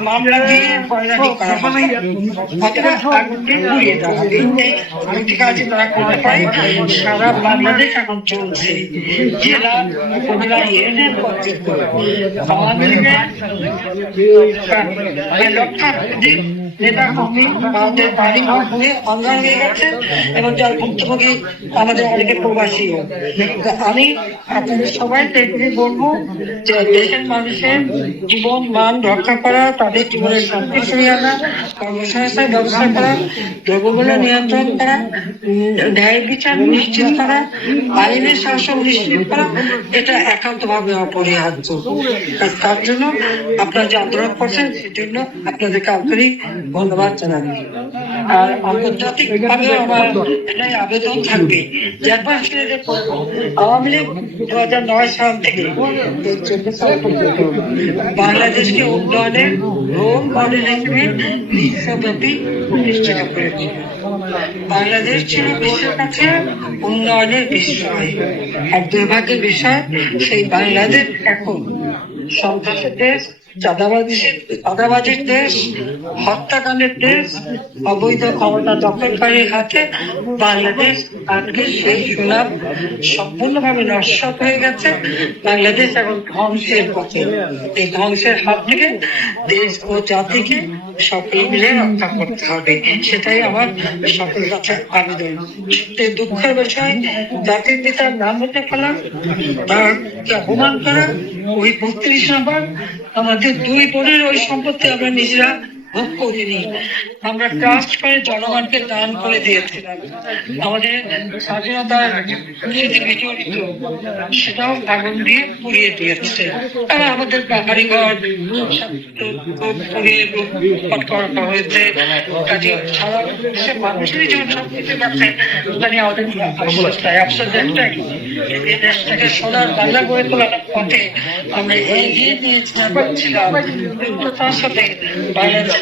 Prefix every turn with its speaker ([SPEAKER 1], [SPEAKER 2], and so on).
[SPEAKER 1] মামলা দিয়ে হয়রানি করা হয় অথবা আগুনকে পুড়িয়ে দেওয়া হয় এই দুটি তারা করতে পারে সারা বাংলাদেশ এখন চলছে জেলা উপজেলা ইউনিয়ন পর্যন্ত আওয়ামী লীগের লক্ষাধিক নেতা কর্মী আমাদের বাড়ি ঘর ভেঙে অন্ধকার হয়ে গেছে এবং যার ভুক্তভোগী আমাদের অনেকে প্রবাসীও আমি আপনাদের সবাই থেকে বলব যে দেশের মানুষের জীবন মান রক্ষা করা, তাদের জীবনের শান্তি ফিরিয়ে আনা কর্মসংস্থান ব্যবস্থা করা, দ্রব্যমূল্য নিয়ন্ত্রণ করা ন্যায় বিচার নিশ্চিত করা, আইনের শাসন নিশ্চিত করা, এটা একান্তভাবে অপরিহার্য। তার জন্য আপনারা যে আন্দোলন করছেন সেজন্য আপনাদেরকে আন্তরিক ধন্যবাদ জানাই। আর আন্তর্জাতিক ভাবে আমার এটাই আবেদন থাকবে আওয়ামী লীগ দু হাজার নয় সাল থেকে বাংলাদেশকে রোল মডেল হিসেবে বিশ্বব্যাপী প্রতিষ্ঠিত করেছে। বাংলাদেশ ছিল বিশ্বের কাছে উন্নয়নের বিষয় আর দুর্ভাগ্যের বিষয়, সেই বাংলাদেশ এখন সন্ত্রাসের দেশ চাঁদাবাজি, চাঁদাবাজির দেশ, হত্যাকাণ্ডের দেশ, অবৈধ ক্ষমতা দখলকারীর হাতে বাংলাদেশ আজকে সেই সুনাম সম্পূর্ণভাবে হয়ে গেছে। বাংলাদেশ এখন ধ্বংসের পথে। এই ধ্বংসের হাত থেকে দেশ ও জাতিকে সকলে মিলে রক্ষা করতে হবে। সেটাই আমার সকলের কাছে আবেদন। সত্যি দুঃখের বিষয়, জাতির পিতার নাম হতে ফেলা তার অপমান করা, ওই বত্রিশ নম্বর আমাদের দুই বোনের ওই সম্পত্তি আমরা নিজেরা করিনি আমরা ট্রাস্ট করে জনগণকে দান করে দিয়েছিলাম। আমাদের স্বাধীনতার বিজড়িত, সেটাও আগুন দিয়ে পুড়িয়ে দিয়েছে। আর আমাদের বাড়ি ঘর পুড়িয়ে হয়েছে। কাজে মানুষেরই যখন সবকিছু কাছে জানি আমাদের তাই আফসোস একটাই এই দেশটাকে সোনার বাংলা তোলার পথে আমরা এগিয়ে দিয়েছিলাম কিন্তু তার সাথে বাংলাদেশ